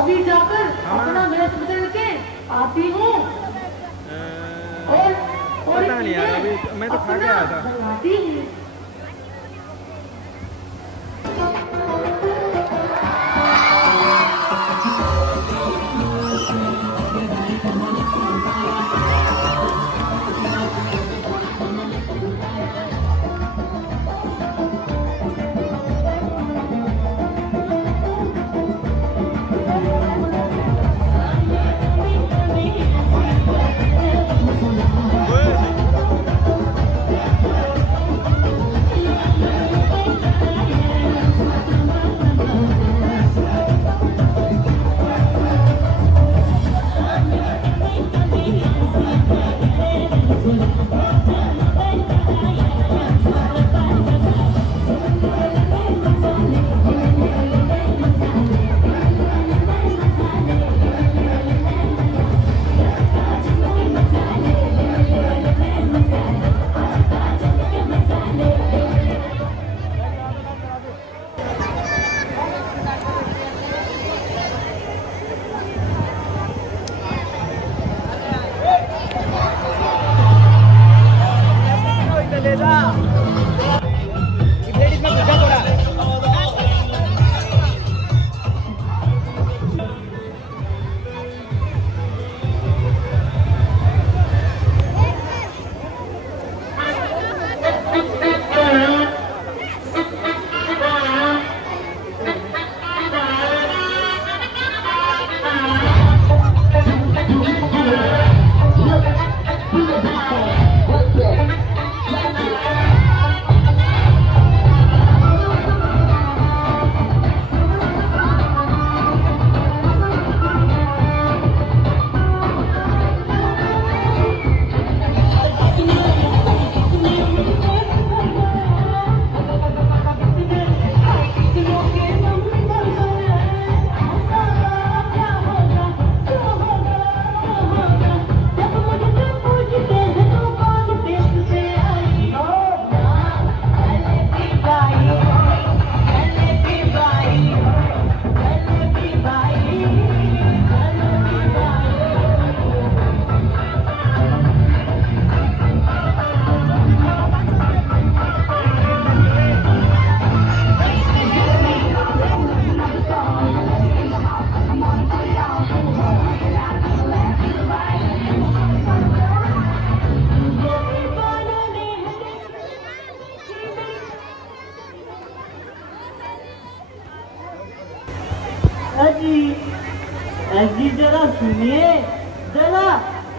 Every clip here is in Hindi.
अभी जाकर अपना वेश बदल के आती हूँ और पता नहीं यार, अभी मैं तो खा के आया था। बनाती हूँ।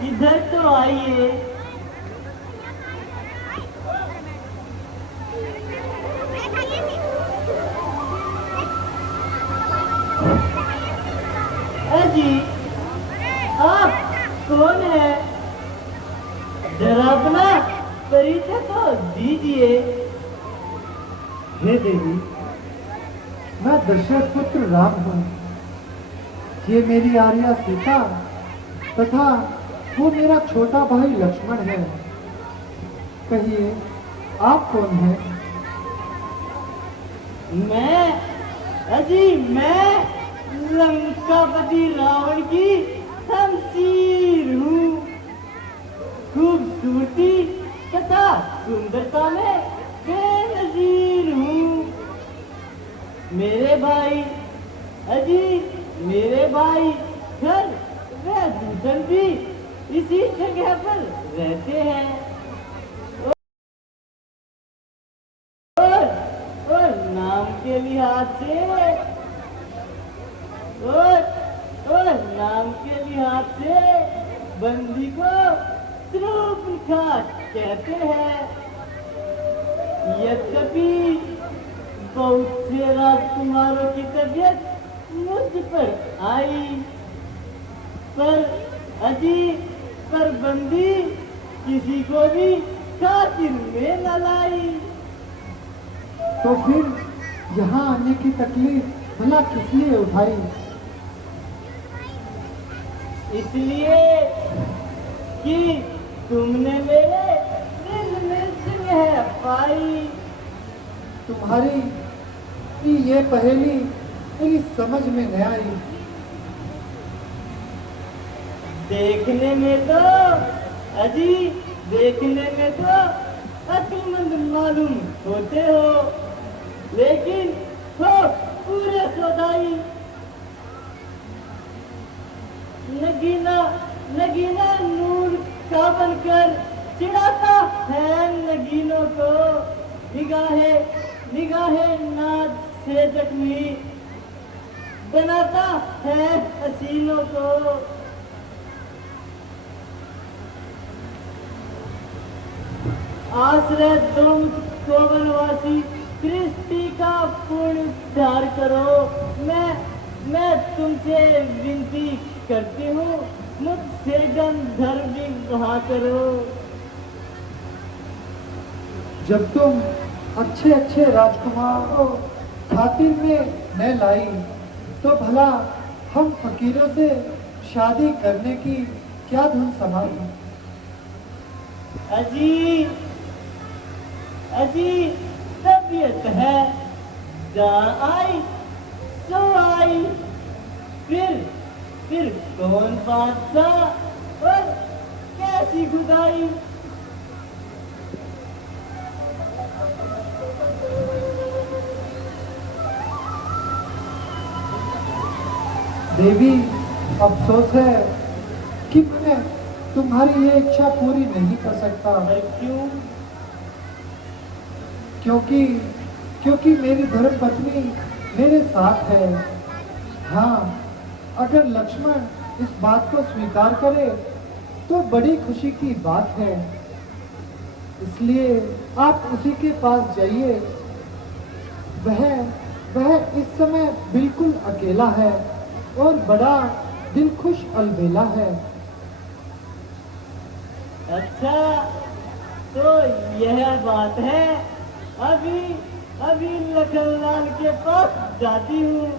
इधर तो आइए। अजी, आप कौन है? जरा अपना परिचय तो दीजिए। हे देवी, मैं दशरथ पुत्र राम हूँ। ये मेरी आर्या सीता तथा वो मेरा छोटा भाई लक्ष्मण है। कहिए, आप कौन हैं? मैं लंकापति रावण की शमशीर हूँ। खूबसूरती तथा सुंदरता में बेनजीर हूँ। मेरे भाई घर व दूतन भी इसी जगह पर रहते हैं। और नाम के लिहाज से बंदी को द्रुपद कहते हैं। यद्यपि बहुत से राजकुमारों की तबीयत मुझ पर आई, पर बंदी किसी को भी खातिर में न लाई। तो फिर यहाँ आने की तकलीफ भला किस लिए उठाई? इसलिए कि तुमने मेरे दिल में स्नेह पाई। तुम्हारी ये पहेली मेरी समझ में न आई। देखने में तो अक्लमंद मालूम होते हो, लेकिन हो पूरे सौदाई। नगीना नूर का बनकर चिढ़ाता है नगीनों को। निगाहे नाज से जख्मी बनाता है हसीनों को। आश्रय तुम को वनवासी सृष्टि का पूर्ण उद्धार करो। मैं तुमसे विनती करती हूँ, मुझसे गंधर्व विवाह करो। जब तुम अच्छे राजकुमारों खातिर में न लाई, तो भला हम फकीरों से शादी करने की क्या धुन संभाली? अजी तबीयत है, जहाँ आई तो आई। फिर कौन बादशाह और कैसी खुदाई। देवी, अफसोस है कि मैं तुम्हारी ये इच्छा पूरी नहीं कर सकता। क्यों? क्योंकि मेरी धर्म पत्नी मेरे साथ है। हाँ, अगर लक्ष्मण इस बात को स्वीकार करे तो बड़ी खुशी की बात है। इसलिए आप उसी के पास जाइए। वह इस समय बिल्कुल अकेला है और बड़ा दिलखुश अलबेला है। अच्छा, तो यह बात है। अभी लखनलाल के पास जाती हूँ।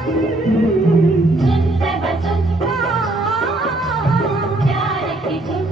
सुन सब सुन प्यार की धुन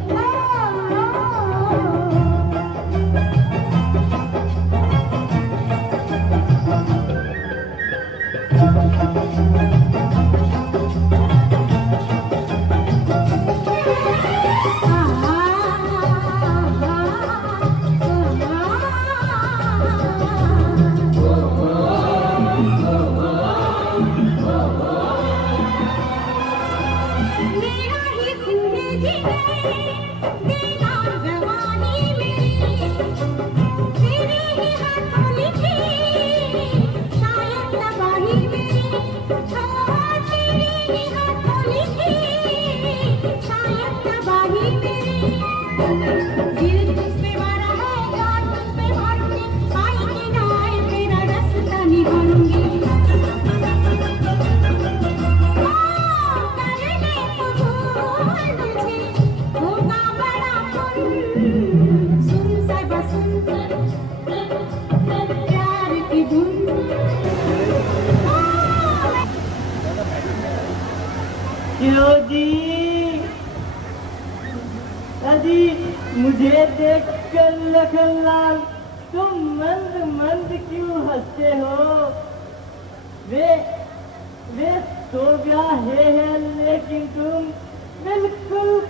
मेरा ही खून जिगर देना जवानी मेरी तेरे ही हाथों लिखी शायद तबाही मेरी तेरे ही हाथों लिखी शायद तबाही मेरी दिल तुझ पे वारा है जान तुझ पे भारूंगी पाई के नाए तेरा रास्ता निभाऊंगी क्यों जी अजी मुझे देखकर लखनलाल तुम मंद मंद क्यों हंसते हो वे तो ब्याहे हैं लेकिन तुम बिल्कुल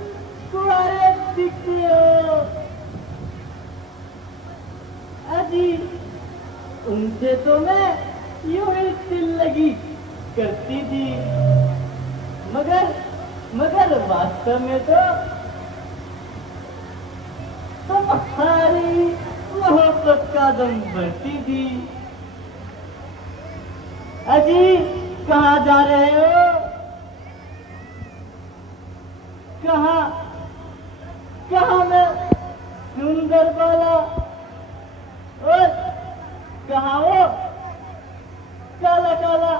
कुंवारे दिखते हो अजी उनसे तो मैं यूं ही दिल लगी करती थी मगर वास्तव में तो तुम्हारी मोहब्बत का दम भरती थी अजी कहाँ जा रहे हो कहाँ मैं सुंदर वाला और कहाँ वो काला काला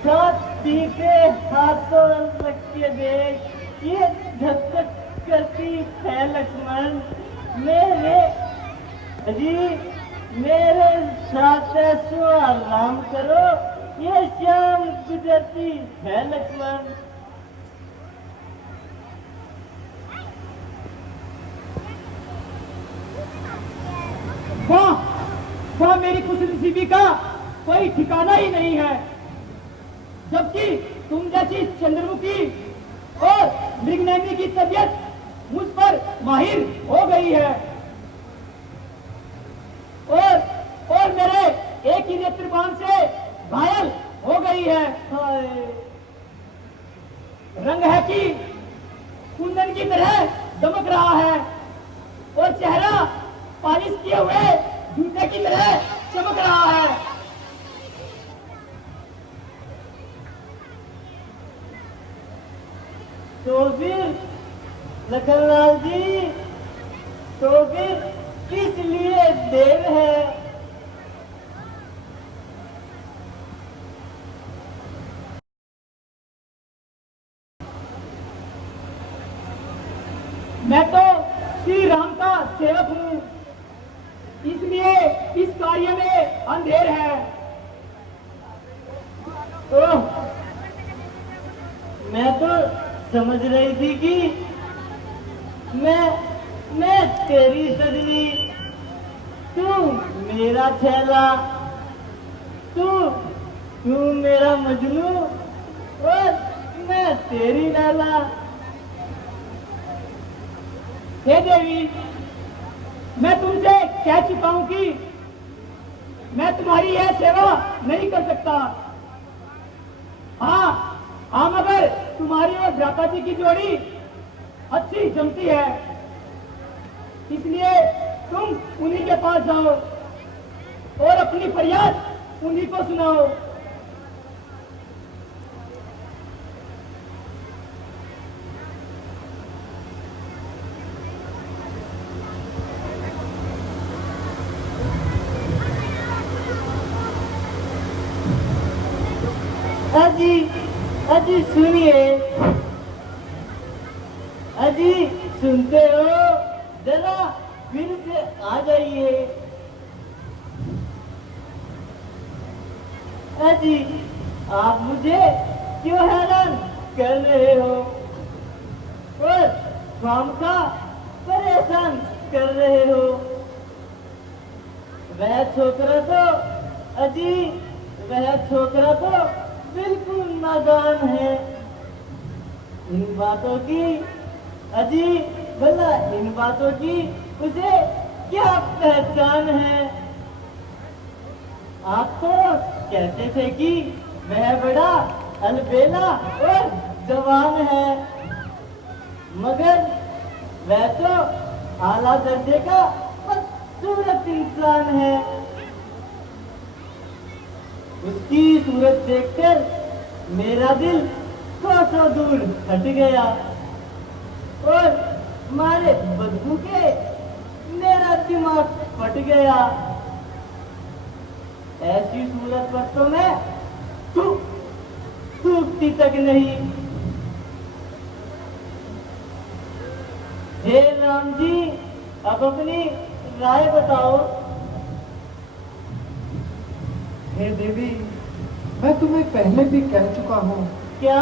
छाती पे हाथों रख के देख ये झटक करती है लक्ष्मण मेरे साथ ऐसो आराम करो ये शाम गुजरती है लक्ष्मण वाह मेरी खुशनसीबी का कोई ठिकाना ही नहीं है जबकि तुम जैसी चंद्रमुखी और मृगनयनी की तबीयत मुझ पर माहिर हो गई है और मेरे एक ही नेत्रबाण से घायल हो गई है रंग है कि कुंदन की तरह दमक रहा है और चेहरा पालिश किए हुए जूते की तरह चमक रहा है तो फिर लखनलाल जी तो फिर किस लिए देर है मैं तो श्री राम का सेवक हूँ इसलिए इस कार्य में अंधेर है ओह मैं तो समझ रही थी कि मैं तेरी सजनी तू मेरा छैला तू मेरा मजनू और मैं तेरी लैला हे देवी मैं तुमसे कह चुका हूं कि मैं तुम्हारी यह सेवा नहीं कर सकता हाँ मगर तुम्हारी और भ्राता जी की जोड़ी अच्छी जमती है इसलिए तुम उन्हीं के पास जाओ और अपनी फरियाद उन्हीं को सुनाओ अजी सुनिए अजी सुनते हो जरा फिर से आ जाइए अजी आप मुझे क्यों हैरान कर रहे हो और खामखा परेशान कर रहे हो? वह छोकरा तो अजी वह छोकरा तो बिल्कुल नादान है। इन बातों की अजी भला इन बातों की उसे क्या पहचान है? आप तो कहते थे कि वह बड़ा अलबेला और जवान है, मगर वह तो आला दर्जे का खूबसूरत इंसान है। उसकी सूरत देखकर मेरा दिल कोसों दूर हट गया और मारे बदबू के मेरा दिमाग फट गया। ऐसी सूरत पर तो मैं थूकती तक नहीं। हे राम जी, अब अपनी राय बताओ। हे देवी, मैं तुम्हें पहले भी कह चुका हूँ। क्या?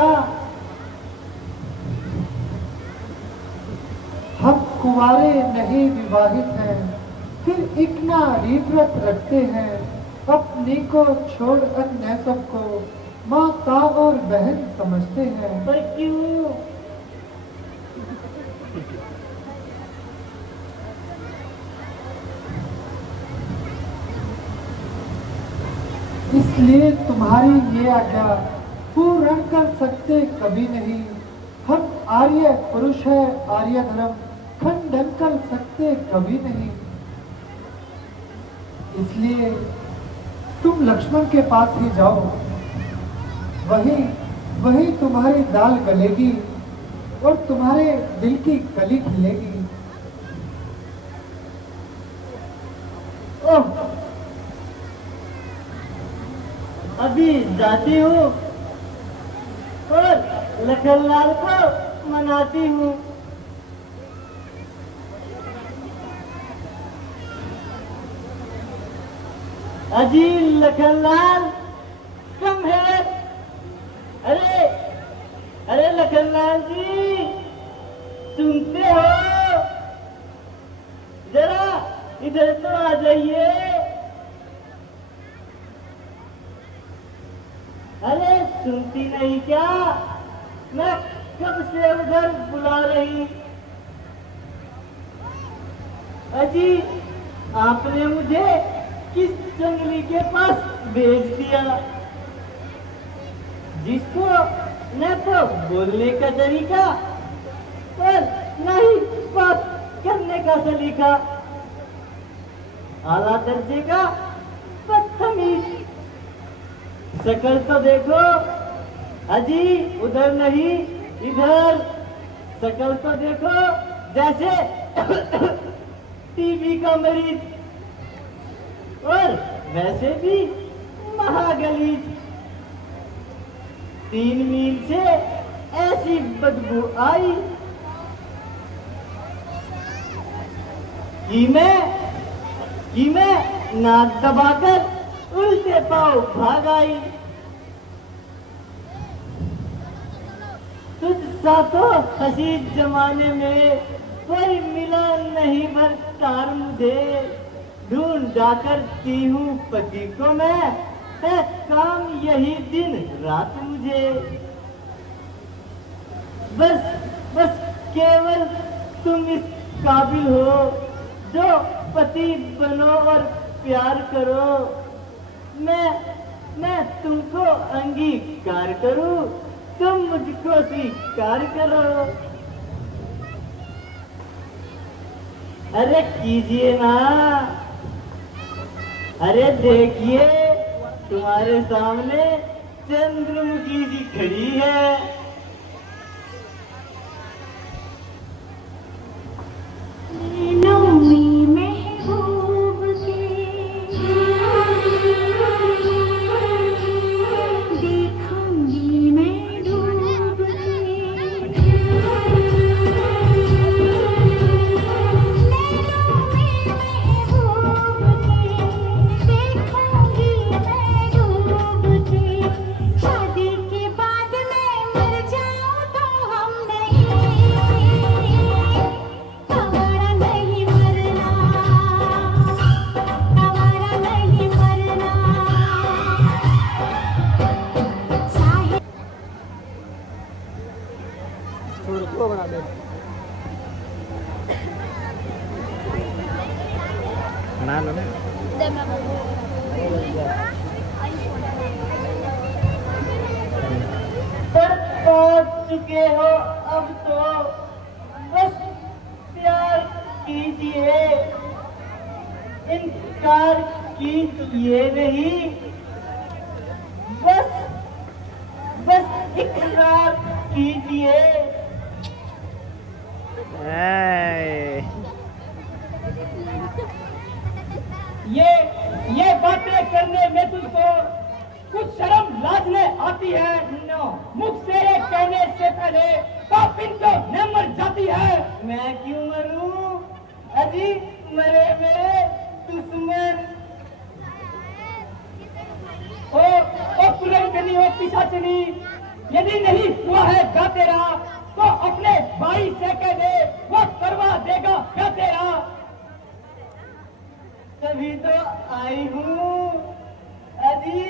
हम कुंवारे नहीं विवाहित हैं, फिर इतना रीत रखते हैं, अपनी को छोड़ अन्य सबको माता और बहन समझते हैं। पर क्यों? इसलिए तुम्हारी ये आज्ञा पूर्ण कर सकते कभी नहीं। हम आर्य पुरुष है, आर्य धर्म खंडन कर सकते कभी नहीं। इसलिए तुम लक्ष्मण के पास ही जाओ, वही तुम्हारी दाल गलेगी और तुम्हारे दिल की कली खिलेगी। ओह, अभी जाती हूँ और लखनलाल को मनाती हूँ। अजी लखनलाल, कम है। अरे लखनलाल जी, सुनते हो? जरा इधर तो आ जाइए। अरे सुनती नहीं क्या? मैं कब से उधर बुला रही। अजी आपने मुझे किस जंगली के पास भेज दिया, जिसको न तो बोलने का तरीका और न ही बात करने का सलीका, आला दर्जे का बदतमीज। शक्ल तो देखो अजी, उधर नहीं इधर। शक्ल तो देखो जैसे टीबी का मरीज, और वैसे भी महागलीज। 3 मील से ऐसी बदबू आई कि मैं नाक दबाकर उल्टे पांव भाग आई। तुझसा तो हसी जमाने में कोई मिला नहीं भरतार मुझे। ढूंढ जाकर ती हूँ पति को मैं, है काम यही दिन रात मुझे। बस केवल तुम इस काबिल हो जो पति बनो और प्यार करो। मैं तुमको अंगीकार करूं, तुम मुझको स्वीकार करो। अरे कीजिए ना। अरे देखिए, तुम्हारे सामने चंद्रमुखी जी खड़ी है। चुके हो अब तो बस प्यार कीजिए, इनकार कीजिए नहीं, बस बस इकरार कीजिए। ये बातें करने में तुझको कुछ शर्म लाज में आती है? नो, मुख से ये कहने से पहले पापिन को न मर जाती है। मैं क्यों मरूं? अजी मरे मेरे दुश्मन। ओ कुलंकनी हो पिशाचनी, यदि नहीं हुआ है गा तेरा तो अपने भाई से कह दे, वो करवा देगा गा तेरा। तभी तो आई हूँ अजी,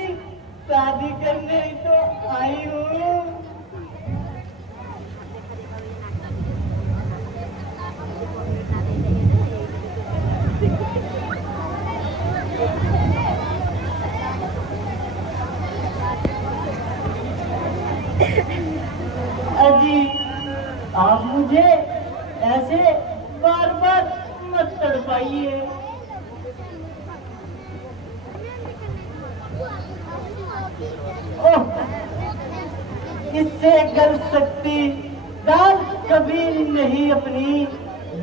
शादी करने ही तो आई हूँ। अजी आप मुझे ऐसे बार बार मत तड़पाइए। ओह, इससे गल सकती दाल कभी नहीं अपनी।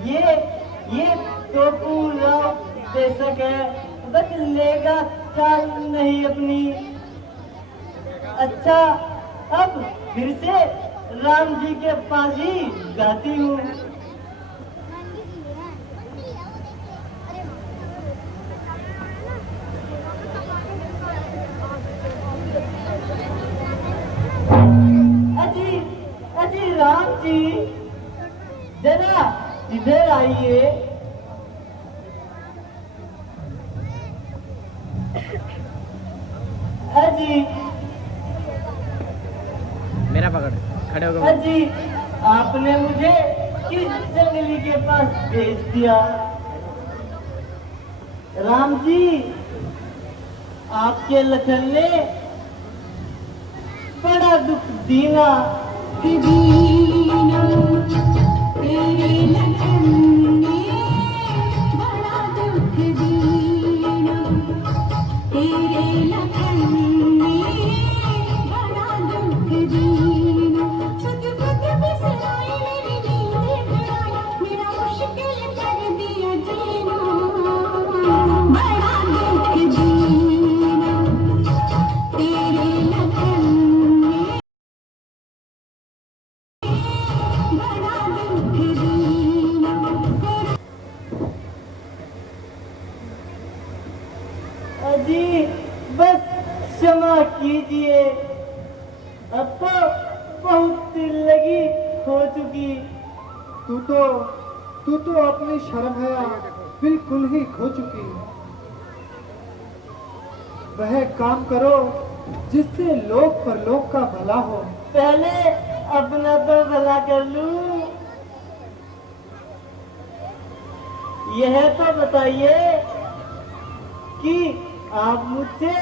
ये तो पूरा बेशक है, बदलेगा चाल नहीं अपनी। अच्छा, अब फिर से राम जी के पास ही जाती हूँ। अजी अजी राम जी, जरा इधर आइए। अजी मेरा पकड़, खड़े हो गए। अजी आपने मुझे किस जंगली के पास भेज दिया? राम जी, आपके लखन ने बड़ा दुख दीना। अजी बस क्षमा कीजिए, अब तो बहुत दिल लगी हो चुकी। तू तो अपनी शर्म है बिल्कुल ही खो चुकी। वह काम करो जिससे लोक परलोक का भला हो। पहले अपना तो भला कर लूं। यह तो बताइए कि आप मुझसे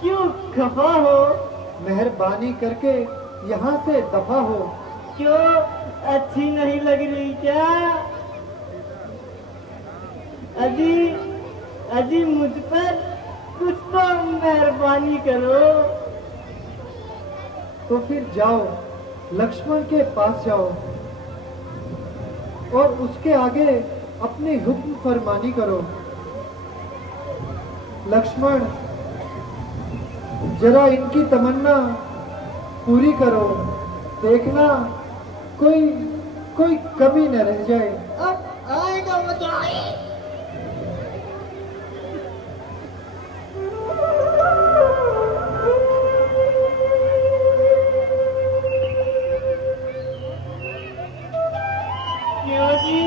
क्यों खफा हो? मेहरबानी करके यहाँ से दफा हो। क्यों, अच्छी नहीं लग रही क्या? अजी मुझ पर कुछ तो मेहरबानी करो। तो फिर जाओ, लक्ष्मण के पास जाओ और उसके आगे अपनी हुक्म फरमानी करो। लक्ष्मण, जरा इनकी तमन्ना पूरी करो, देखना कोई कमी न रह जाए। अब आएगा बताइए। क्यों जी,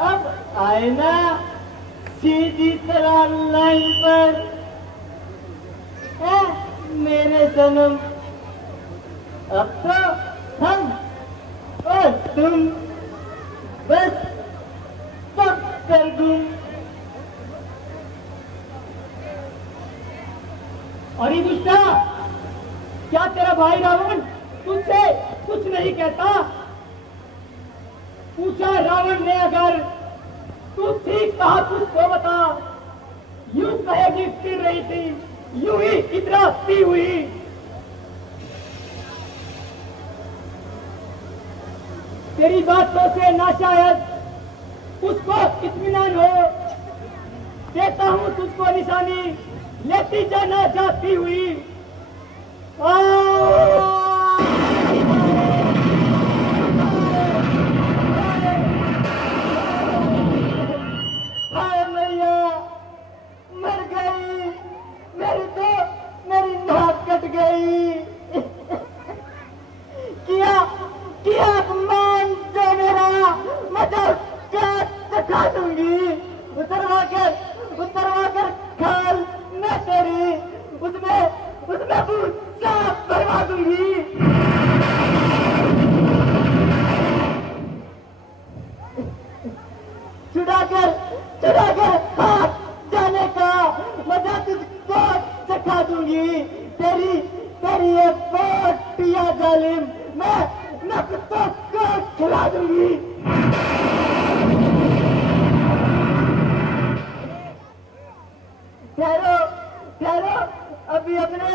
अब आए ना सीधी तरह लाइन पर। मेरे जन्म, अब तो हम और तुम बस सब कर दूं। अरे दुष्टा, क्या तेरा भाई रावण तुझसे कुछ नहीं कहता। पूछा रावण ने अगर तू ठीक कहा तुझको बता, यूं कहेगी फिर रही थी, यूं ही इतराती हुई। तेरी बातों से ना शायद उसको इत्मीनान हो, देता हूं तुझको निशानी, लेती जाना जाती हुई। हाय मैया मर गई, मेरी नाक कट गई। किया अपमान जो मेरा, मैं तो क्या चखा दूंगी। उतरवा कर खाल मैं तेरी, उसमें भूत साफ करवा दूंगी। छुड़ा कर हाथ जाने का मजा तुझको चखा दूंगी। तेरी ये पोटिया जालिम मैं कुत्तों को खिला दूंगी। ठहरो, अभी अपने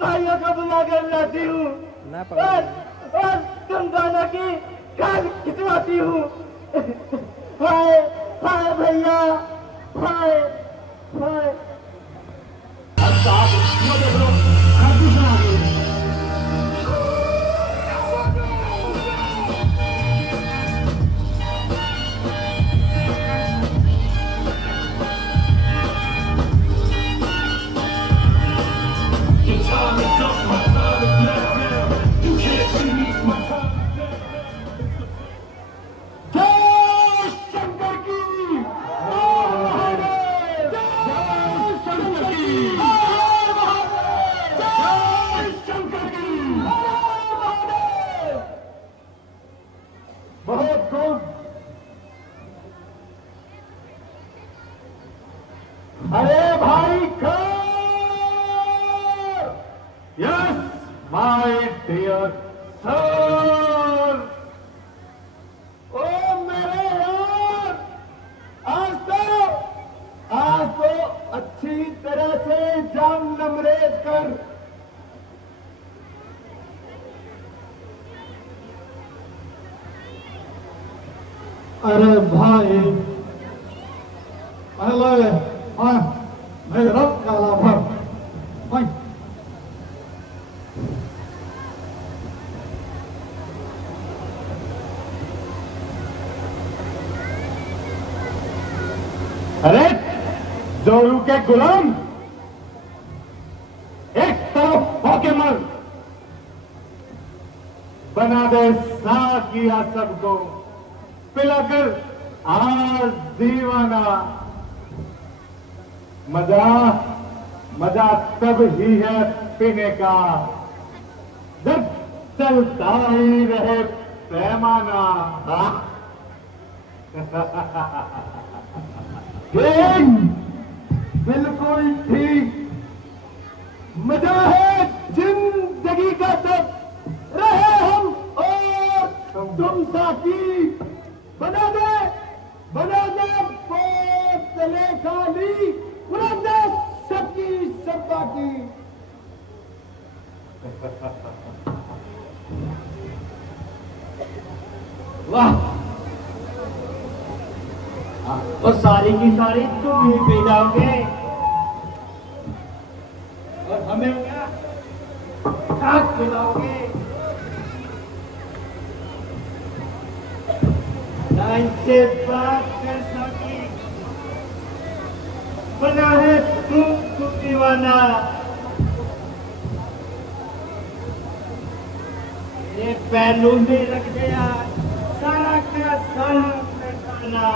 भाइयों को बुला कर लाती हूँ और तुम दोनों की खाल खिंचवाती हूँ। हाय भैया, हाय। बहुत खूब। अरे भाई यस माय डियर सर। ओ मेरे यार, आज तो अच्छी तरह से जाम नमरेज कर। अरे भाई पहले मेरा काला भर भाई। अरे जोरू के गुलाम, एक तरफ होके मर, बना दे साकिया सबको, पिलाकर आज दीवाना। मजा तब ही है पीने का जब चलता ही रहे पैमाना। बिल्कुल ठीक, मजा है जिंदगी का तब रहे हम और तुम साथी। बना दे बोतले खाली, उड़ा दे सबकी सब बाकी। वाह, और सारी की सारी तुम ही पी जाओगे और हमें क्या खाक खिलाओगे। से बात कर सकी, बना है तुमको दीवाना। ये पहलू में रख दिया सारा का सारा पैसाना।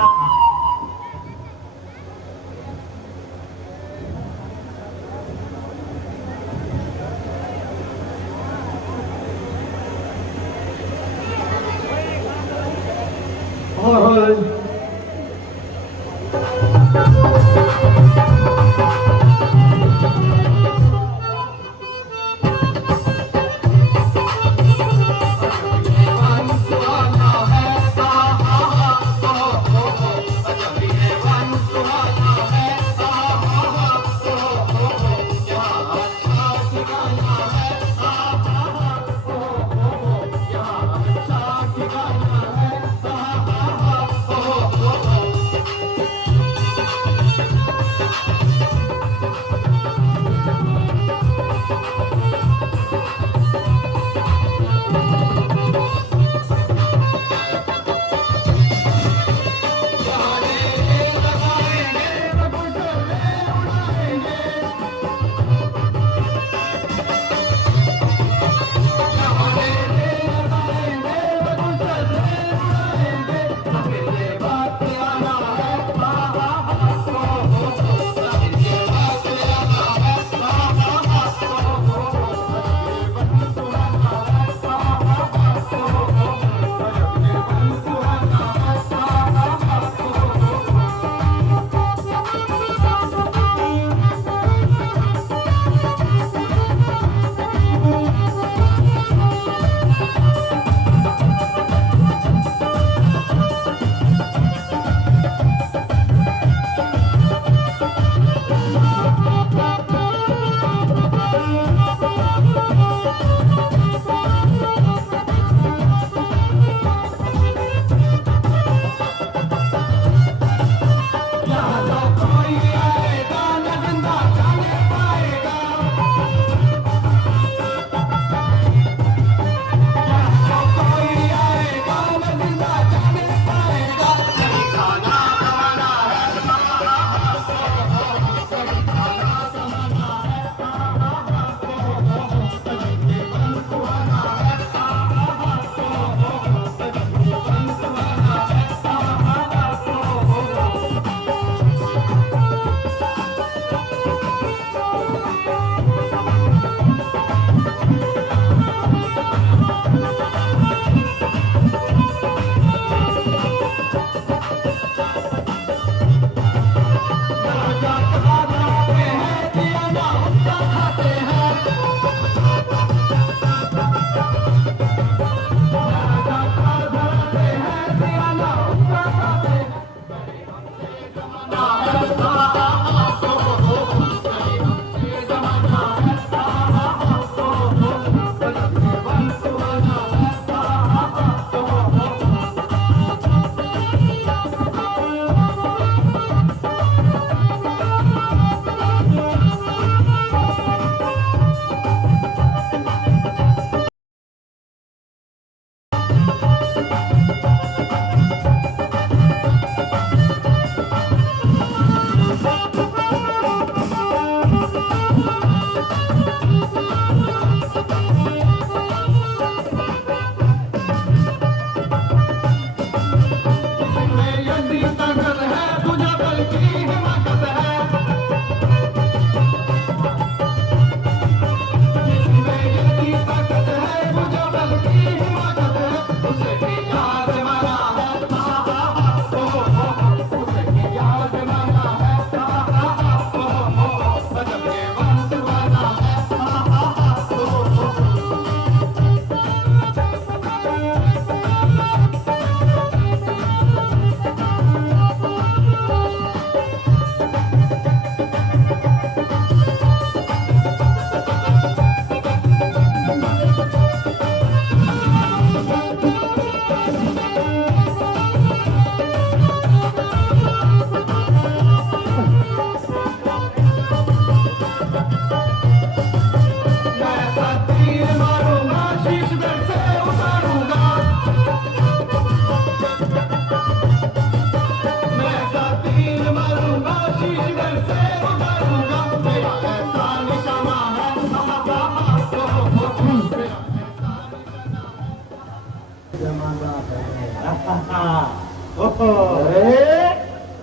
अरे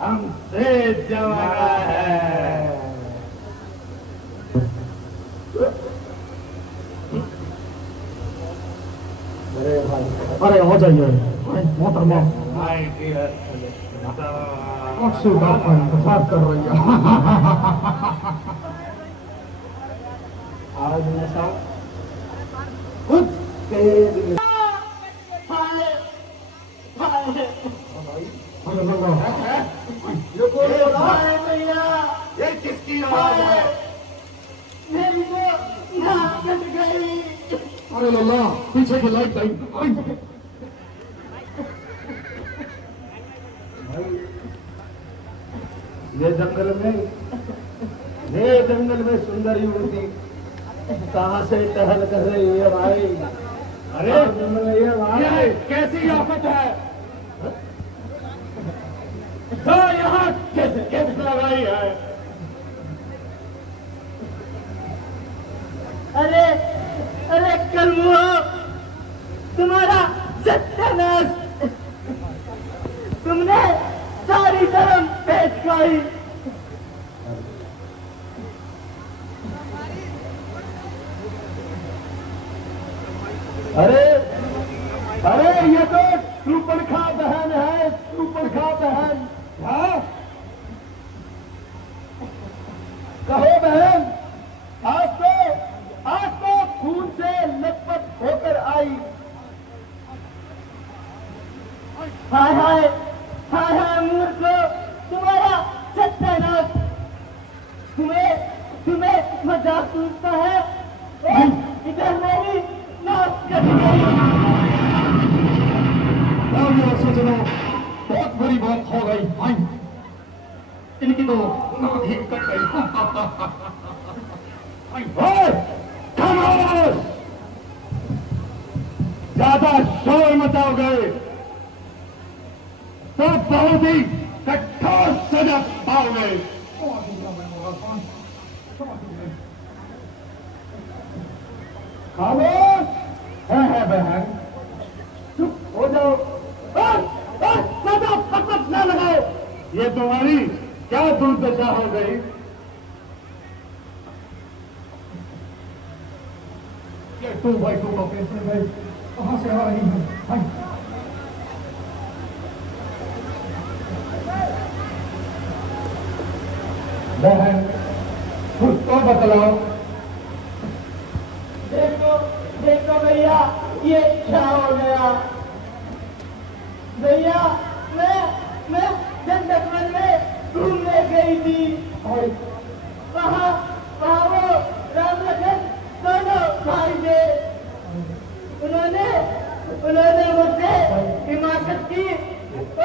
हमसे जमाना है। अरे हो जाइए मोहतरमा, माय डियर अक्सर बात कर रही है। आज नशा कुछ तेज में। ये कौन बोला? भैया ये किसकी आवाज है? मेरी तो नाक कट गई। अरे लल्ला, पीछे की लाइट आई। ये जंगल में सुंदर युवती कहाँ से टहल कर रही है भाई? अरे ये भाई कैसी आफत है तो यहाँ किस लगाई है? अरे अरे कलमुआ, तुम्हारा सत्यानाश। तुमने सारी धर्म पेश खाई। अरे अरे ये तो सुपरखा बहन है, सुपरखा बहन। हाँ कहो बहन, आज तो खून से लथपथ होकर आई। हाय हाय हाय हाय मूर्खो, तुम्हारा सत्यानाश। तुम्हें मजाक सूझता है? इधर मेरी नाक कट गई। सजनों, बहुत बुरी बात हो गई। आई, इनकी तो नाक ही कट गई। खामोश! ज्यादा शोर मचाओगे तो बहुत ही कठोर सजा पाओगे। खामोश है बहन, चुप हो जाओ। पकड़ न लगाओ। ये तुम्हारी क्या दुर्दशा हो गई? ये 2x2 का पेशेंट है, कहाँ से आ रही है? आई, बहन कुछ तो बतलाओ। देखो देखो भैया, ये क्या हो गया? भैया मैं जंगल में घूमने गई थी। वहाँ वो राम लखन दोनों भाई थे। उन्होंने मुझसे हिमाकत की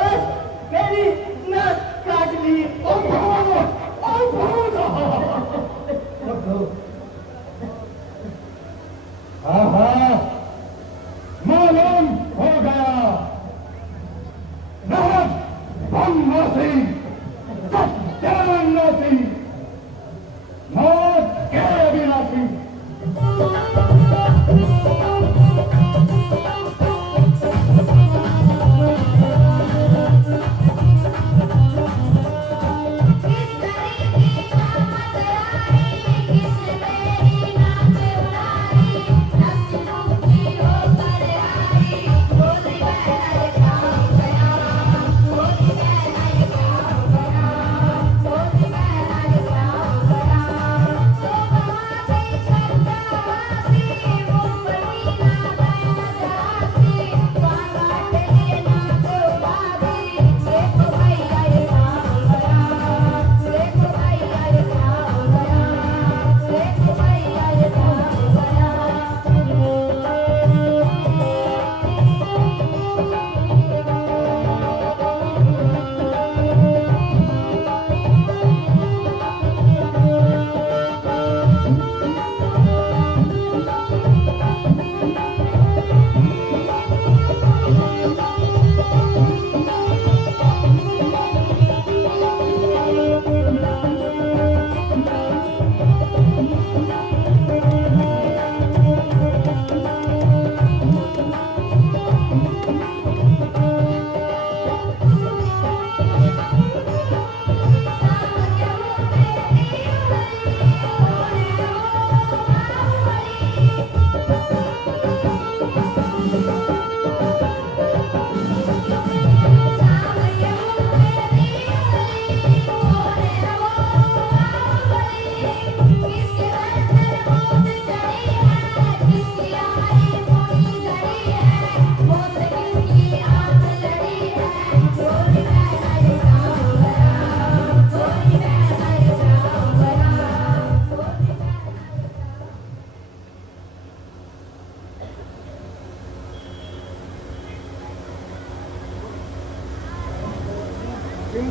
और मेरी नाक काट ली। मालूम हो गया। सत्यानाशी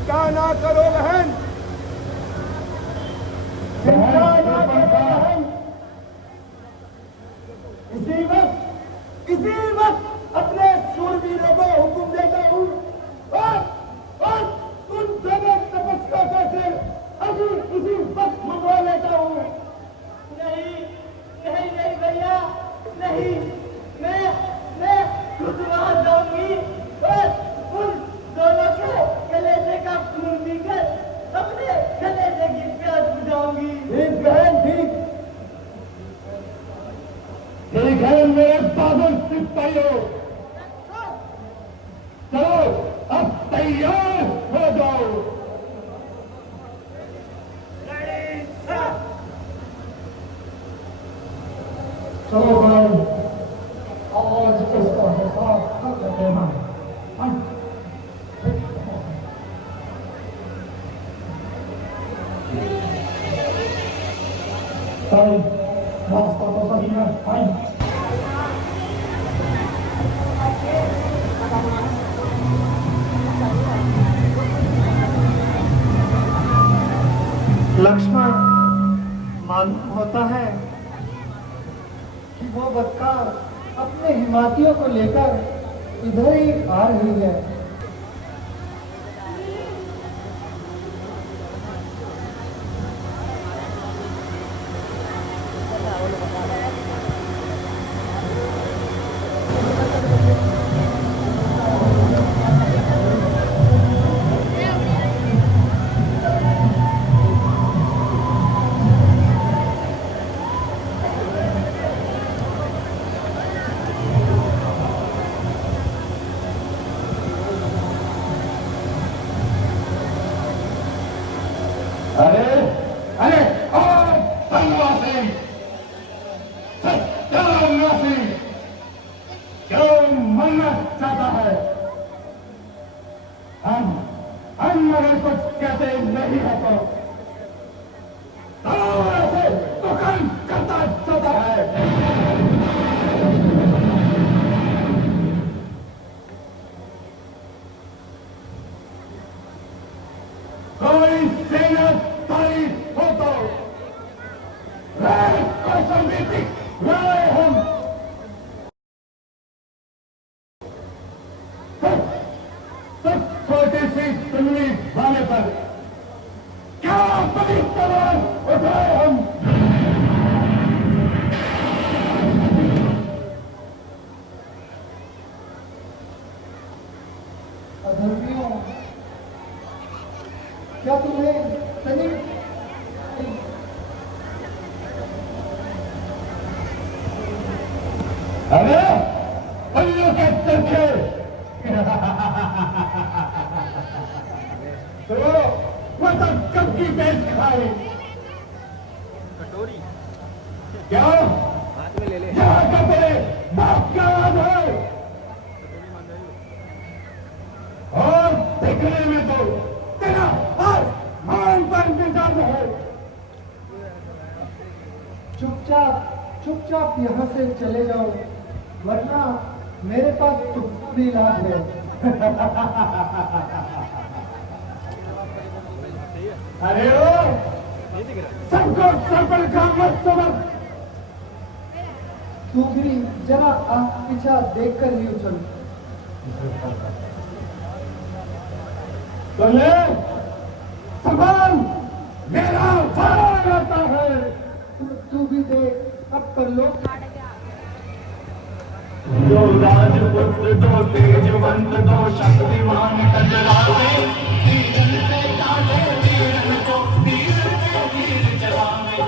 चिंता ना करो बहन, चिंता ना करो बहन। इसी वक्त अपने शूरवीरों को हुक्म देता हूँ और तुम जगह तपस्या का सिर अभी इसी वक्त मंगवा लेता हूँ। नहीं नहीं नहीं भैया, नहीं, मैं खुद वहां जाऊंगी और उन दोनों के कलेजे का खून पीकर अपने कलेजे की प्यास बुझाऊंगी। ठीक बहन, ठीक है मेरे पागल सिपाहियों, चलो अब तैयार हो जाओ। चलो भाई, आज इसका हिसाब कर लेते हैं। भाई रास्ता तो सही है भाई। लक्ष्मण, मालूम होता है कि वो बदकार अपने हिमातियों को लेकर इधर ही आ रही है। अरे ओ बनवासी, सत्यानाशी, क्यों मरना चाहता है? हम अगर कुछ कहते नहीं है तो ऐसे तो काम करता चाहता है। कोई सेना तारी हो तो हम छोटी सी सुनली वाले पर क्या बड़ी तलवार उठाए हम। अधर्मियों, क्या तुम्हें तनिक अरे पल्लू के चरखे तो वो तो कब की बेच खाई। कटोरी क्या हाथ में ले ले। यहाँ का तेरे बाप का आवाज है और दिखने में तो तेरा आसमान पर मिजाज है। चुपचाप यहाँ से चले जाओ, वरना मेरे पास तुमका भी इलाज है। अरे ओ सबको सर पर काम मत समझ। तू भी जरा पीछा देख कर ही उछल। तो ले संभाल, मेरा भाग आता है। तू भी देख, अब पर लोग जो राजपुत्र दो तेजवंत दो शक्तिमान टकरावे, तीरन से डाले तीरन को, तीर से तीर जलावे।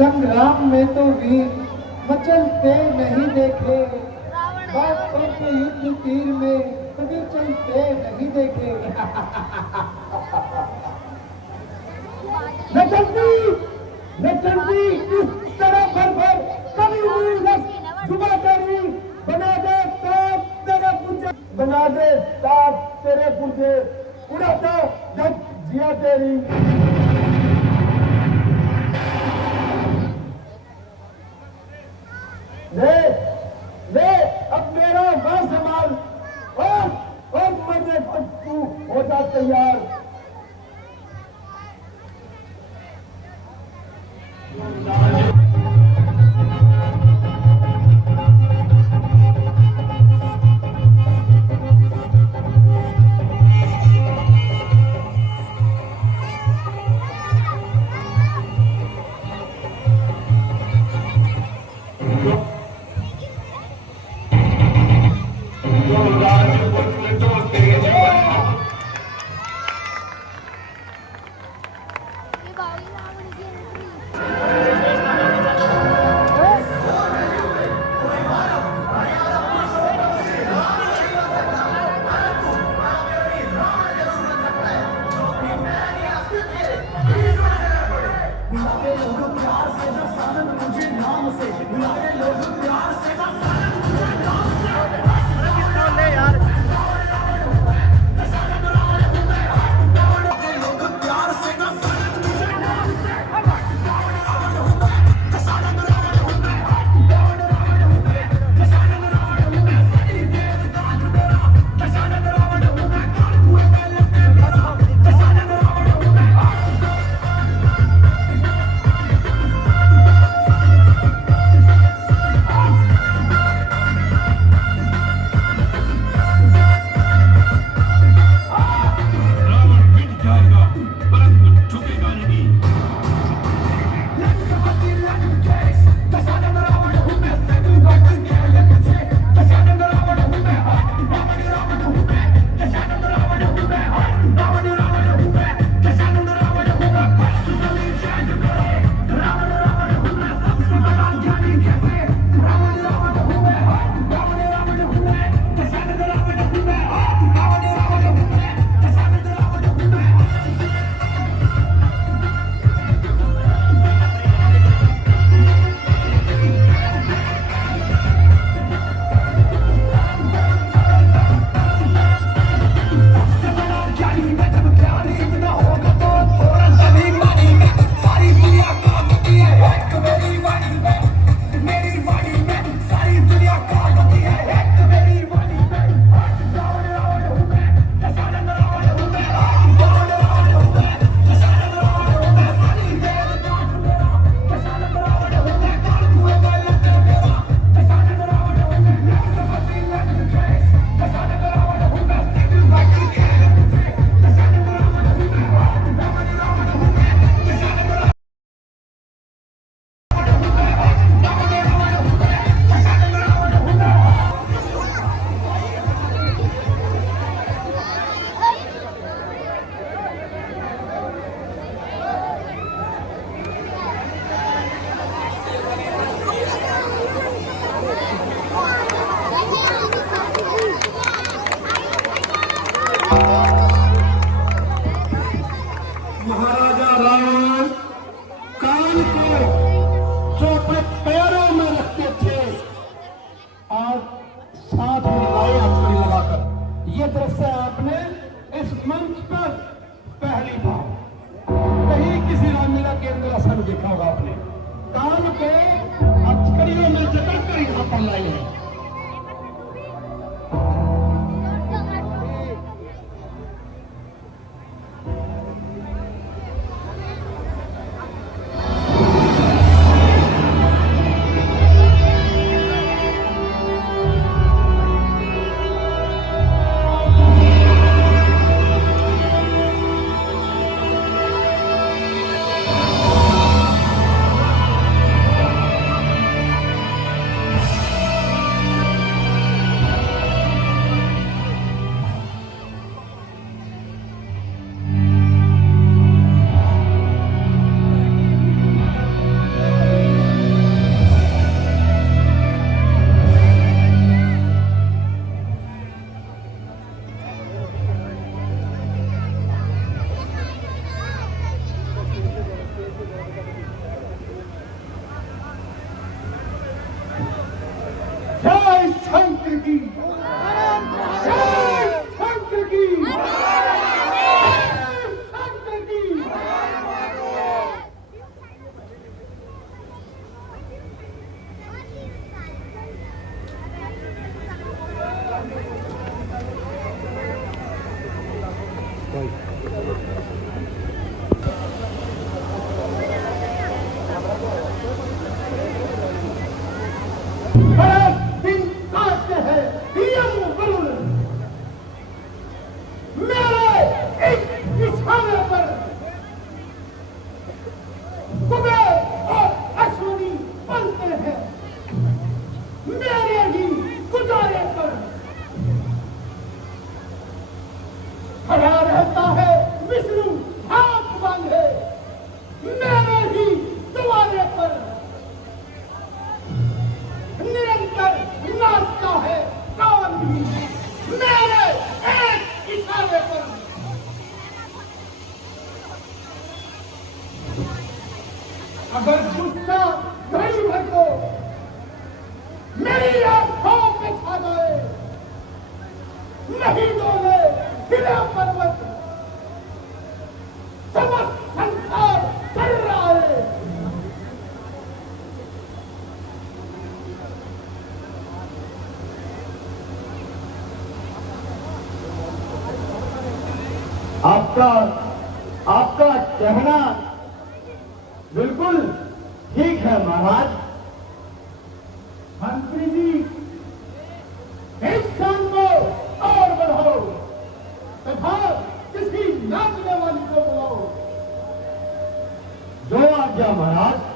संग्राम में तो वीर मचलते नहीं देखे, बातों के युद्ध तीर में कभी चलते नहीं देखे। नचलती इस तरह भर कभी वीर लख जुबा तेरी बना दे ताप तेरे पुरजे, बना दे ताप तेरे पुरजे, उड़ाता जब जिया तेरी। ले अब मेरा मां संभाल और मरने पर तू हो जा तैयार। राजपुत्र तो तेजवंत बड़े दिन काटते हैं यम वरुण मेरे एक इशारे पर कुबेर और अश्विनी बनते हैं मेरे ही गुजारे पर खड़ा रहता है विष्णु हाथ बांधे मेरे ही द्वारे पर निरंतर नाचता है काल भी मेरे एक इशारे पर अगर गुस्सा घड़ी भर को मेरी आंखों पे छा जाए नहीं डोले हिले पर्वत समस्त संसार चल रहा है आपका कहना बिल्कुल ठीक है महाराज मंत्री जी इस शान को और बढ़ाओ तथा किसी नाचने वाली को बुलाओ जो आज्ञा महाराज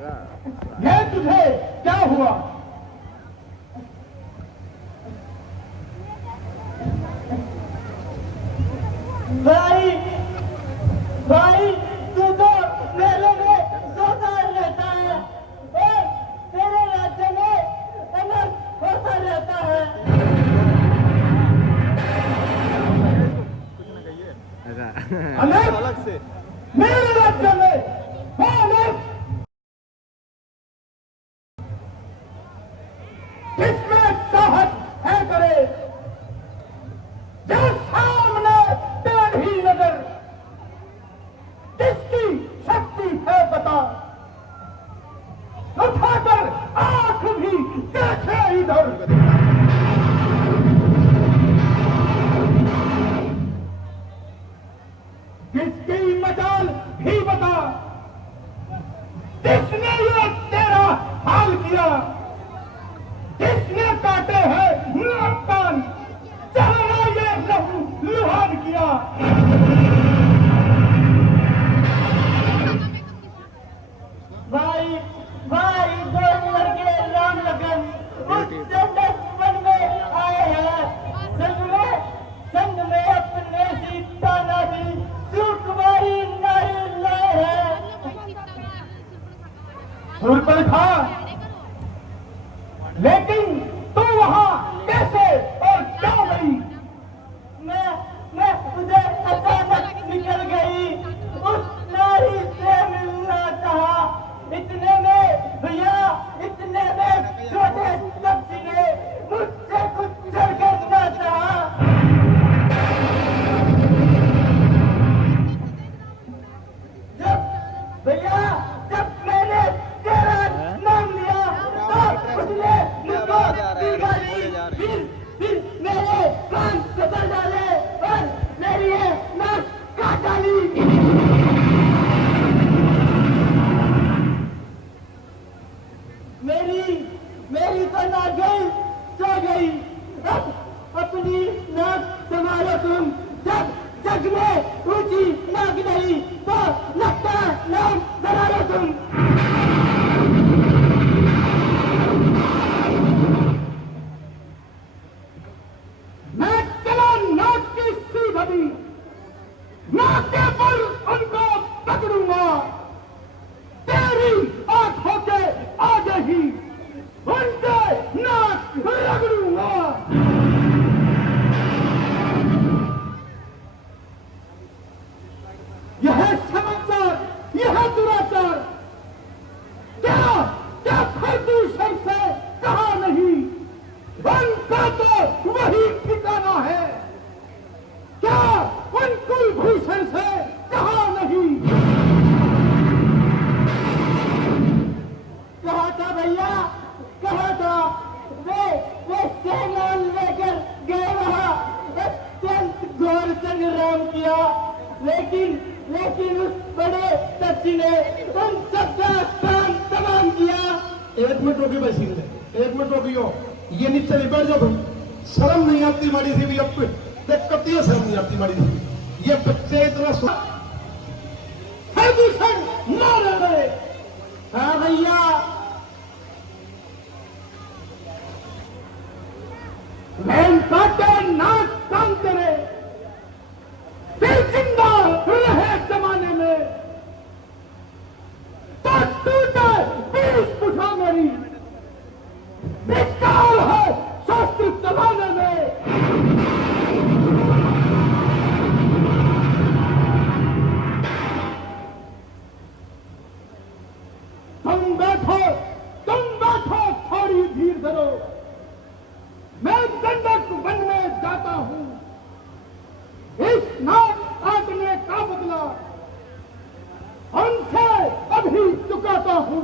ये तुझे क्या हुआ? भाई भाई तू तो मेले में सोता रहता है और तेरे राज्य में अनर्थ होता रहता है। अनर्थ अलग से मेरे राज्य में है अनर्थ। किसमें साहस है करे जो सामने टेढ़ी नजर, किसकी शक्ति है बता, उठाकर आंख भी देखे इधर। किसकी मजाल भी बता, किसने ये तेरा हाल किया, किसने काटे हैं नाक कान, चलना ये लहू लुहान किया। भाई भाई दो लड़के राम लगन उस जन्नत वन में आए हैं। संग में अपने सीता नदी सुकुमारी नारी लाए हैं। शूर्पणखा, लेकिन तू वहां कैसे और क्यों गई? मैं तुझे अचानक निकल गई, उस नारी से मिलना चाहा। इतने में भैया, इतने में छोटे तपसी ने मुझसे कुछ करना चाहा। जब मैंने तेरा नाम लिया तो उसने मुझको पीगा दी, फिर मेरे कान कतर डाले और मेरी ये नाक काट डाली। मेरी तो नाक गई सो गई। अब अपनी नाक संभालो तुम, जब जग में ऊंची नाक नहीं तो लगता नाम बना लो तुम। मैं चला नाक की सीधी, नाके पर उनको पकड़ूंगा, तेरी आंखों के आगे ही उनके नाक रगड़ूंगा। यह समाचार, यह दुराचार क्या क्या प्रदूषण से कहा नहीं, उनका तो वही ठिकाना है। क्या उन कुलभूषण से कहा नहीं? कहा था भैया, कहा था। वे सेना लेकर गए वहां, अत्यंत घोर संग्राम किया, लेकिन उस बड़े तपसी ने उन सबका काम तमाम किया। एक मिनट रोकी भाई सिंह, एक मिनट रोकियो, ये नीचे नहीं बैठ जाओ तुम। शर्म नहीं आती मारी थी भी, अब देख करती है, शर्म नहीं आती मारी थी। ये बच्चे इतना प्रदूषण मारे गए। हाँ भैया, मैन काटे नाक काम करे, फिर जिंदा रहे जमाने में तो टूटे बीस पुछा मेरी, विकाल है शास्त्र जमाने में। तुम बैठो, थोड़ी धीर धरो, मैं दंडक वन में जाता हूं, इस नाक काटने का बदला उनसे अभी चुकाता हूं।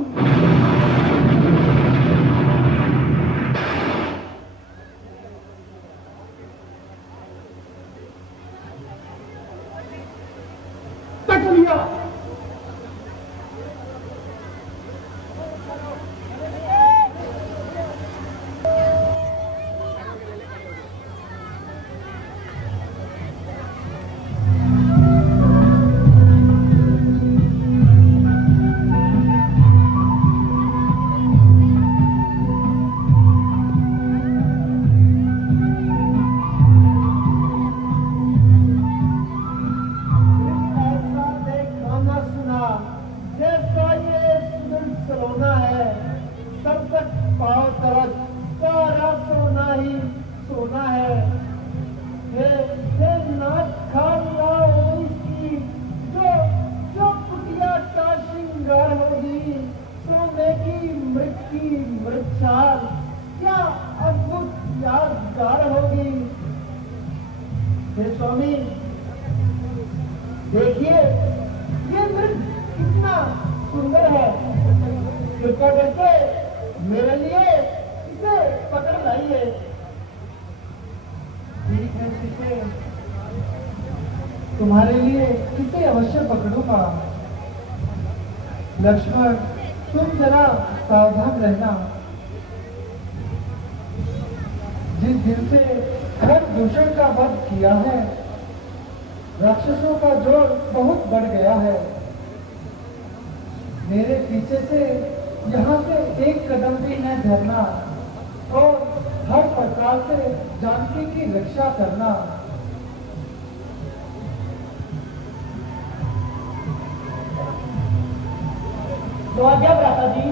तक लिया। पांव तरफ सारा सोना ही सोना है। हे नाथ खान राव की जो जो कुटिया का श्रृंगार होगी, सोने की मृत की मृतछाल क्या अद्भुत यादगार होगी। हे स्वामी देखिए ये मृत कितना सुंदर है, कृपा करके मेरे लिए इसे पकड़ लाइए। ठीक है सीते, तुम्हारे लिए इसे अवश्य पकड़ूंगा। लक्ष्मण तुम जरा सावधान रहना। जिस दिन से खरदूषण का वध किया है, राक्षसों का जोर बहुत बढ़ गया है। मेरे पीछे से यहाँ से एक कदम भी न धरना और हर प्रकार से जानकी की रक्षा करना। तो आज्ञा भ्राता जी।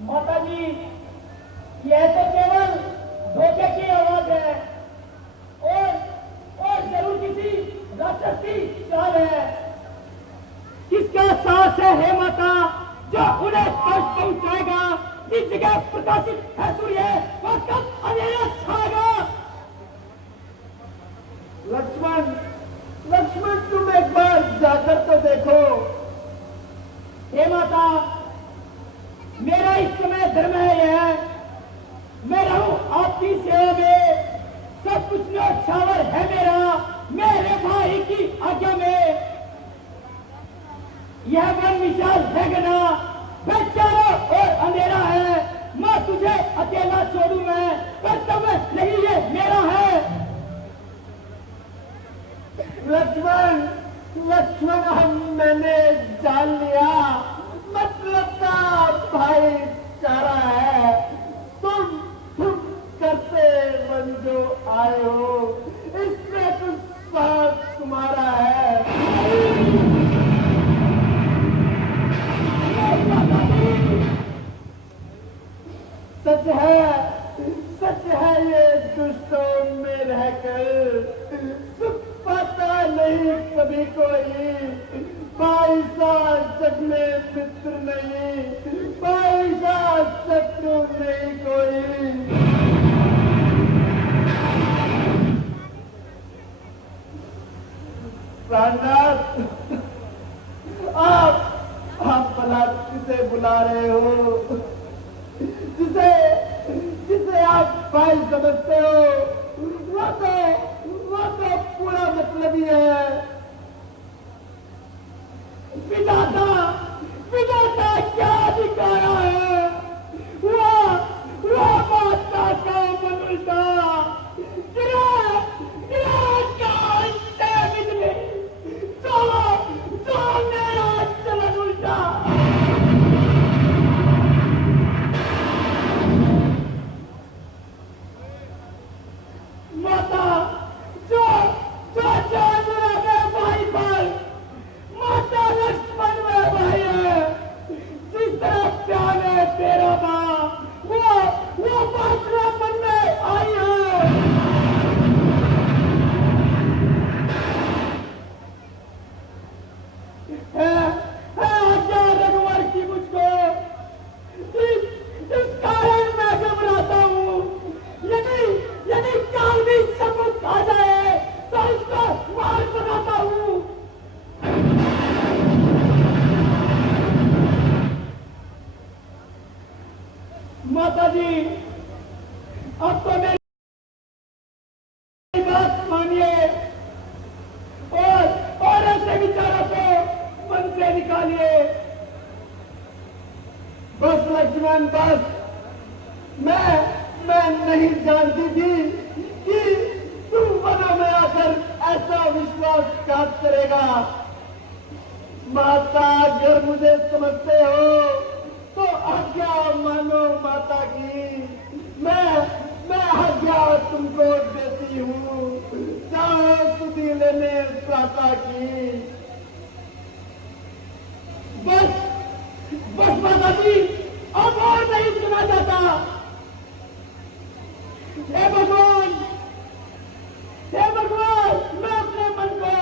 माता जी, यह तो केवल धोखे की आवाज है और जरूर किसी राक्षस की चाल है। किसका साहस है माता जो उन्हें कष्ट पहुंचाएगा। इस जगह प्रकाशित है सूर्य, वह कब अंधेरा छाएगा। लक्ष्मण लक्ष्मण तुम एक बार जाकर तो देखो। हे माता, मेरा इस समय धर्म है यह, मैं रहूं आपकी सेवा में, सब कुछ न्यौछावर है मेरा, मेरे भाई की आज्ञा में। यह वन विशाल है घना, वह चारों ओर अंधेरा है, मैं तुझे अकेला छोड़ू मैं, कर्तव्य नहीं ये मेरा है। लक्ष्मण लक्ष्मण हम मैंने जान लिया, मतलब का भाई चारा है। तुम करते मन जो आए हो, इसमें कुछ स्वार्थ तुम्हारा है। सच है ये दुष्टों में रहकर सुख पाता नहीं कभी कोई। भाई सा जग में मित्र नहीं, भाई सा शत्रु नहीं कोई। प्राणनाथ, आप भला किसे बुला रहे हो, जिसे आप भाई समझते हो, वो तो पूरा मतलब ही है। विधाता क्या दिखाया है, वो माता का मन उल्टा, तो मेरा चलन उल्टा। माता जो मेरे भाई पर, माता लक्ष्मण मेरा भाई है, जिस तरह प्यार है तेरा माँ, वो बात मन में आई है आज्ञा रघुवर की मुझको, इस कारण मैं घबराता हूँ। यदि काल भी सपना बहन बस मैं नहीं जानती थी कि तू वनों में आकर ऐसा विश्वासघात करेगा। माता अगर मुझे समझते हो तो आज्ञा मानो माता की। मैं आज्ञा तुमको देती हूँ, जाओ स्तुति लेने प्राता की। बस माता जी, अब और नहीं सुना जाता। हे भगवान, मैं अपने मन को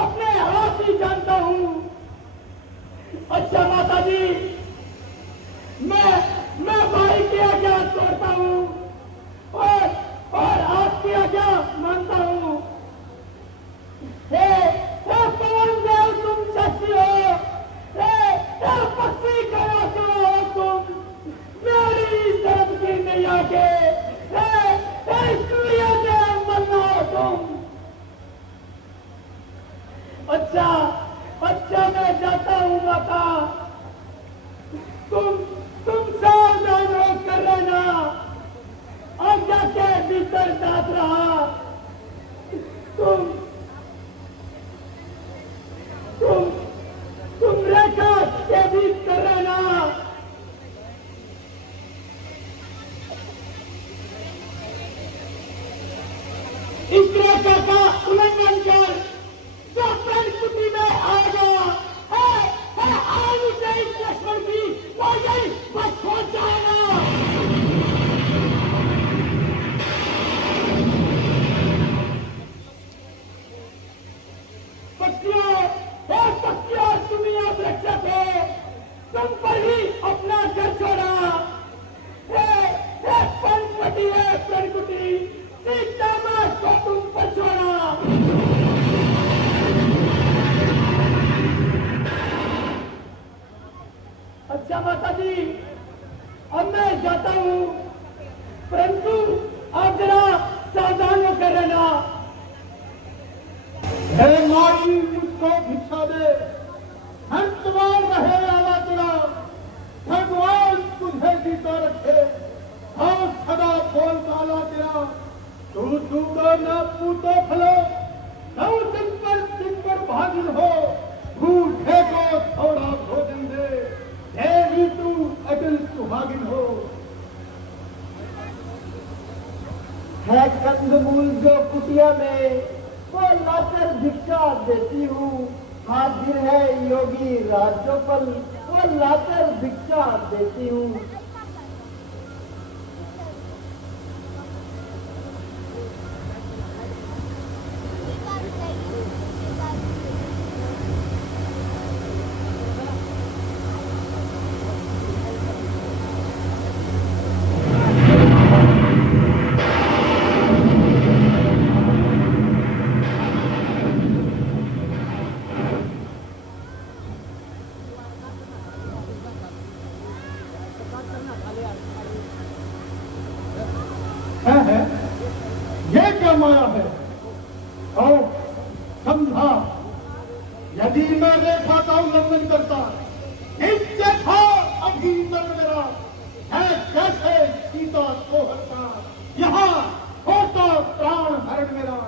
अपने हाथ ही जानता हूँ। अच्छा माता जी, मैं भाई की आज्ञा तोड़ता हूँ और आपकी आज्ञा मानता हूँ। हे पवन देव, तुम शक्ति हो। हे पक्षी कलाकार हो तुम, मेरी तरफ की नैया के सूर्य देव बनना हो तुम। अच्छा मैं जाता हूँ माता। तुम सावधान होकर रहना। आज्ञा के भीतर दाद रहा। तुम रेखा के भीतर रहना। इस रेखा का उल्लंघन कर जो प्रणकुटी में आएगा है आज उसे इस लक्ष्मण की वो यही बस हो जाएगा। पक्षियों तुम याद रक्षक हो, तुम पर ही अपना घर छोड़ा। प्रणकुटी है प्रणकुटी, सीता माँ को तुम पर छोड़ा। अच्छा माता जी, अब मैं जाता हूँ, परंतु आप जरा सावधान होकर रहना। हे माई, मुझको भिक्षा दे, हंसवार रहे आला तेरा, भगवान तुझे जीता रखे, हाँ सदा बोल बाला तेरा। तू दूंगा ना पूतो फलो, नौ दिन पर भागिन हो, भूखे को थोड़ा भोजन दे, देवी तू अटल सुहागिन हो। है कंदमूल जो कुटिया में, वो लाकर भिक्षा देती हूँ। हाजिर है योगी राजोपल, वो लाकर भिक्षा देती हूँ। है ये क्या माया है? और समझा, यदि मैं रेखा का उल्लंघन करता, इससे था अभी तक मेरा है कैसे सीता सोहरता, यहाँ होता प्राण हरण मेरा।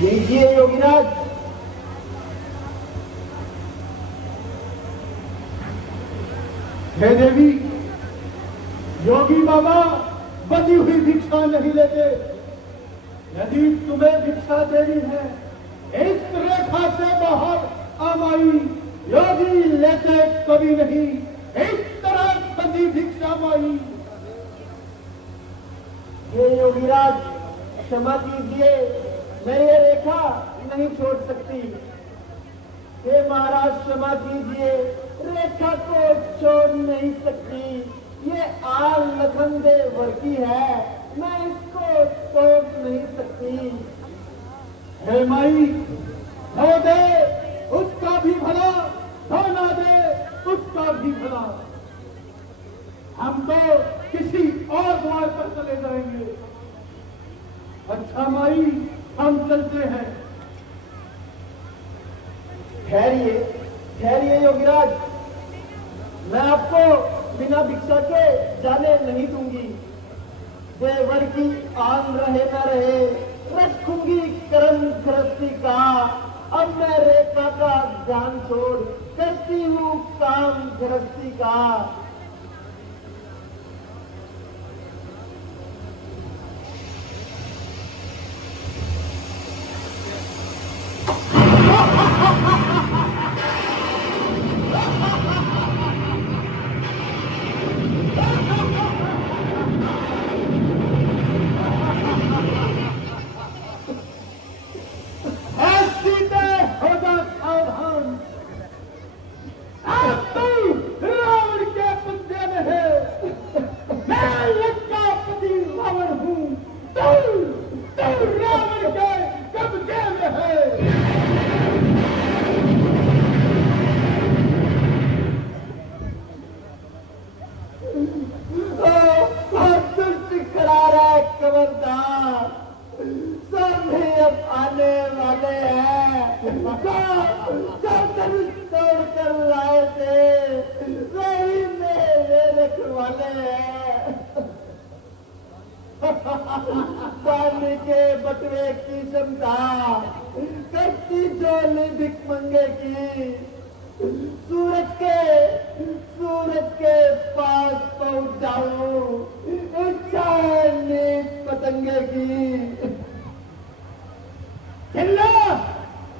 लीजिए योगीराज। हे देवी, योगी बाबा बची हुई भिक्षा नहीं लेते। यदि तुम्हें भिक्षा देनी है, इस रेखा से बाहर आमाई, योगी लेते कभी नहीं इस तरह बंदी भिक्षा माई। हे योगीराज, क्षमा कीजिए, मैं ये रेखा नहीं छोड़ सकती। हे महाराज क्षमा कीजिए, रेखा को छोड़ नहीं सकती। ये आल लखनदे वर्की है, मैं इसको तोड़ नहीं सकती। हे माई, धो दे उसका भी भला, धो ना दे उसका भी भला। हम तो किसी और द्वार पर चले जाएंगे। ठहरिए ठहरिए योगीराज, मैं आपको बिना भिक्षा के जाने नहीं दूंगी। देवर की आन रहे न रहे, रखूंगी करम गृहस्थी का। अब मैं रेखा का ध्यान छोड़ करती हूँ काम गृहस्थी का। पानी के बटवे की क्षमता करती जोली भिख मंगे की। सूरज के पास पहुंच जाऊं इच्छा है नीच पतंगे की। चिल्ला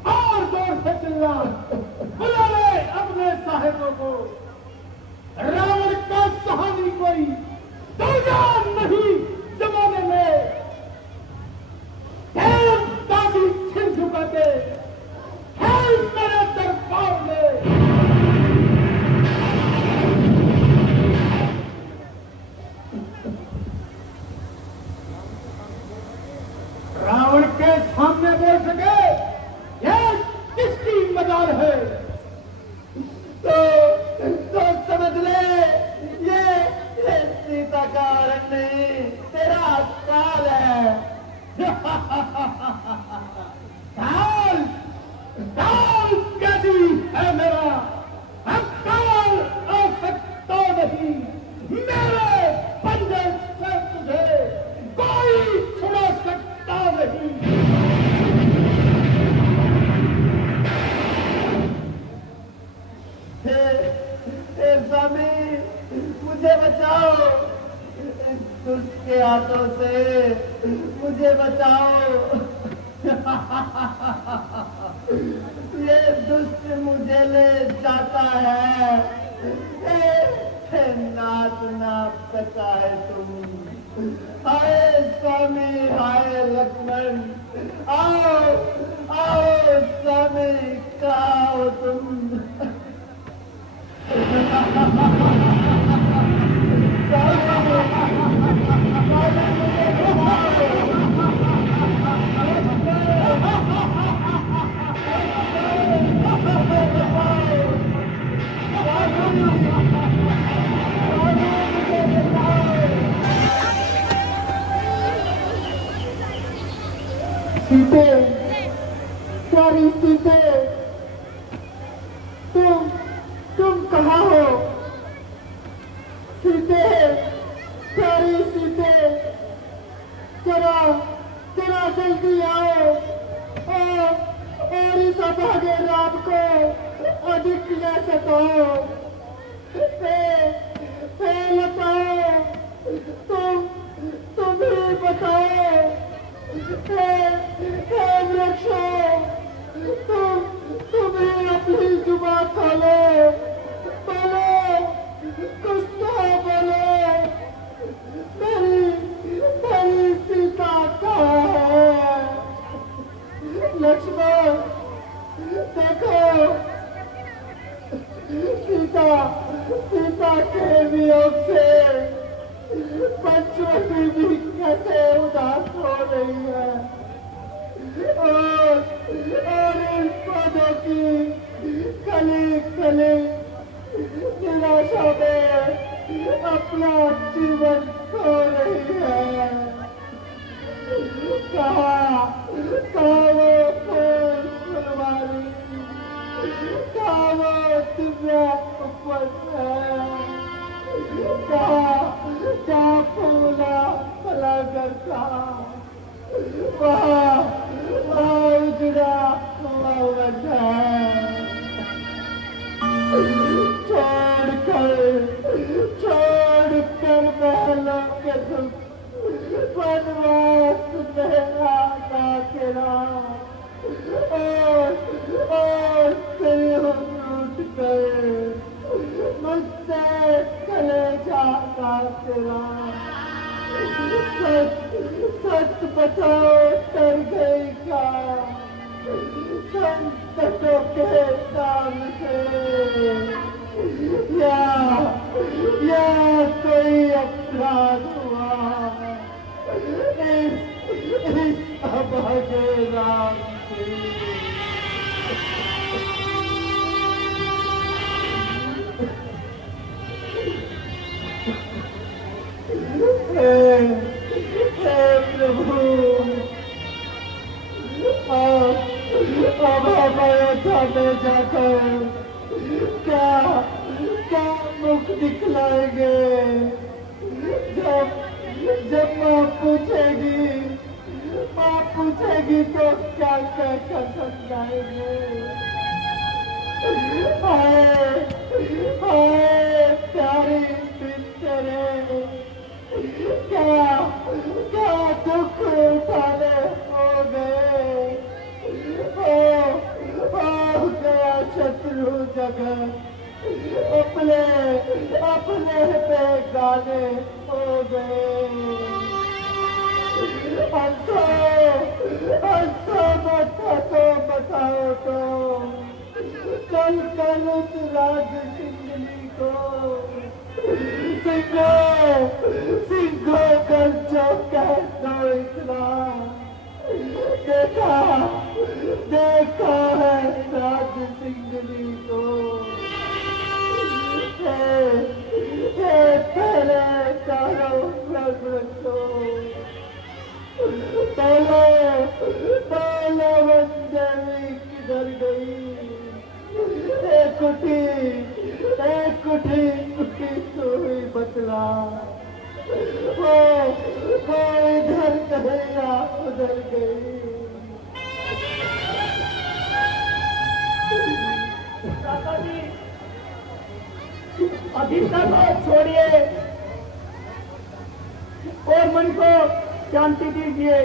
और जोर से चिल्ला, बुला ले अपने साहिबों को। रावण का सहानी कोई दूजा नहीं जमाने में। दादी सिर झुका के है मेरे दरबार में। रावण के सामने बोल सके यह किसकी मजाल है? तो समझ ले ये सीता का रंग नहीं तेरा काल है। काल काल कैसी है मेरा? अब काल आ सकता नहीं। मेरे पंजे से तुझे कोई छुड़ा सकता नहीं। हे स्वामी मुझे बचाओ, दुष्ट के हाथों से मुझे बचाओ। ये दुष्ट मुझे ले जाता है। नाच नाप सका है तुम। हाय स्वामी हाय लक्ष्मण, आओ आओ स्वामी कहाँ हो तुम? सीते, प्यारी सीते, तुम कहाँ हो? सीते, प्यारी सीते, जरा जल्दी आओ और इस अभागे राम को अधिक न सताओ। बताओ, तुम ही बताओ। वृक्षो, तुम ही अपनी जुबान खोलो, बोलो, कुछ तो बोलो। मेरी सीता कहाँ है? लक्ष्मण देखो, सीता के वियोग से पंचवटी भी कैसे उदास हो रही है। और इन पौधों की कली निराशा में अपना जीवन खो रही है। कहाँ वो फूल फुलवारी तुम्हें ऊपर है कहाँ फूला फला करता वहाँ उजड़ा हुआ बचा छोड़ कर महलों के सुख वनवास में आना तेरा और तेरे लूट कर मुझसे कलेजा का तेरा सच बताओ कर गई क्या संकटों के सामने या कोई अपराध हुआ इस अभागे राम से हे प्रभु अब अयोध्या में जाकर क्या मुख दिखलाएंगे जब माँ पूछेगी तो क्या कहकर समझाएंगे हाय प्यारी तेरे क्या दुख उठाने हो गए हो गया शत्रु जगह अपने पे गाने हो गए हंसो बताओ तो चल कर उस राज सिंगली को सिंगो कर जो कह दो इतना देखा है राज सिंगली को पहले चारों रखो पहले देवी किधर गई एक कुठी तो ही बचला वो इधर गया उधर गई काका जी अभी तक छोड़िए और मन को शांति दीजिए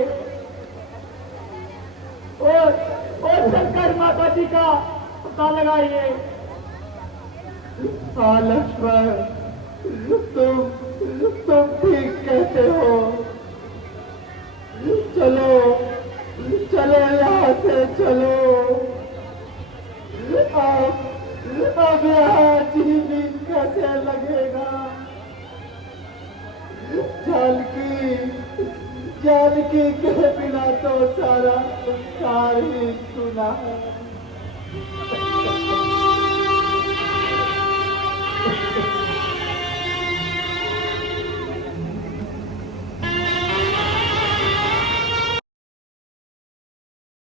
और शंकर माता जी का पता लगाइए। हाँ लक्ष्मण तुम ठीक कहते हो चलो यहाँ से चलो अब यहाँ जीवन कैसे लगेगा जानकी के बिना तो सारा संसार ही सुना है